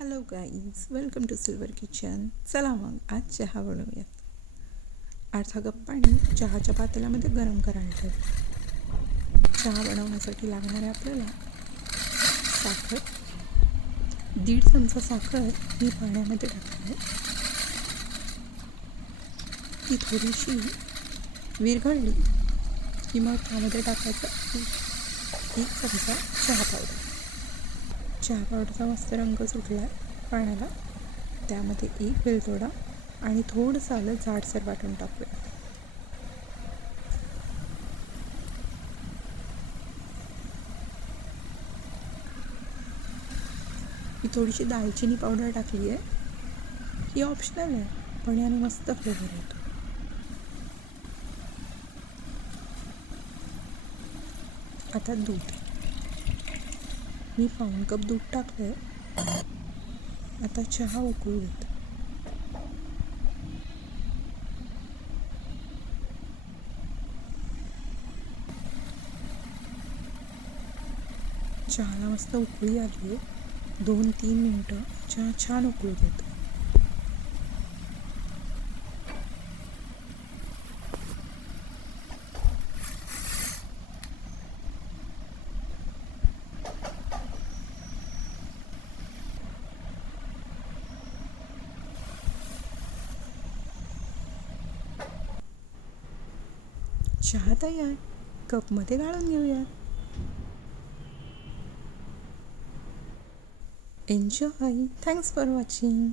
Hello guys, welcome to Silver Kitchen. चला मग आज चहा बनवूयात. अर्धा कप पाणी चहाच्या पातेल्यामध्ये गरम करायला ठेवू. चहा बनवण्यासाठी लागणारे आपल्याला साखर, 1.5 चमचा साखर मी पाण्यामध्ये टाकते. ती थोडीशी विरघळली की मग त्यामध्ये टाकायचं 1 चमचा चहा पावडर. चहा पावडरचा मस्त रंग सुटला पाण्याला. त्यामध्ये 1 वेलदोडा आणि थोडंसं आलं जाडसर वाटून टाकूया. मी थोडीशी दालचिनी पावडर टाकली आहे. ही ऑप्शनल आहे, पण याने मस्त फ्लेवर येतो. आता दूध मी 1/4 कप दूध टाकलं आहे. आता चहा उकळू देते. चहाला मस्त उकळी आली आहे. 2-3 मिनटं चहा छान उकळू देते. चहा तयार. कपमध्ये गाळून घेऊया. एन्जॉय. Thanks for watching.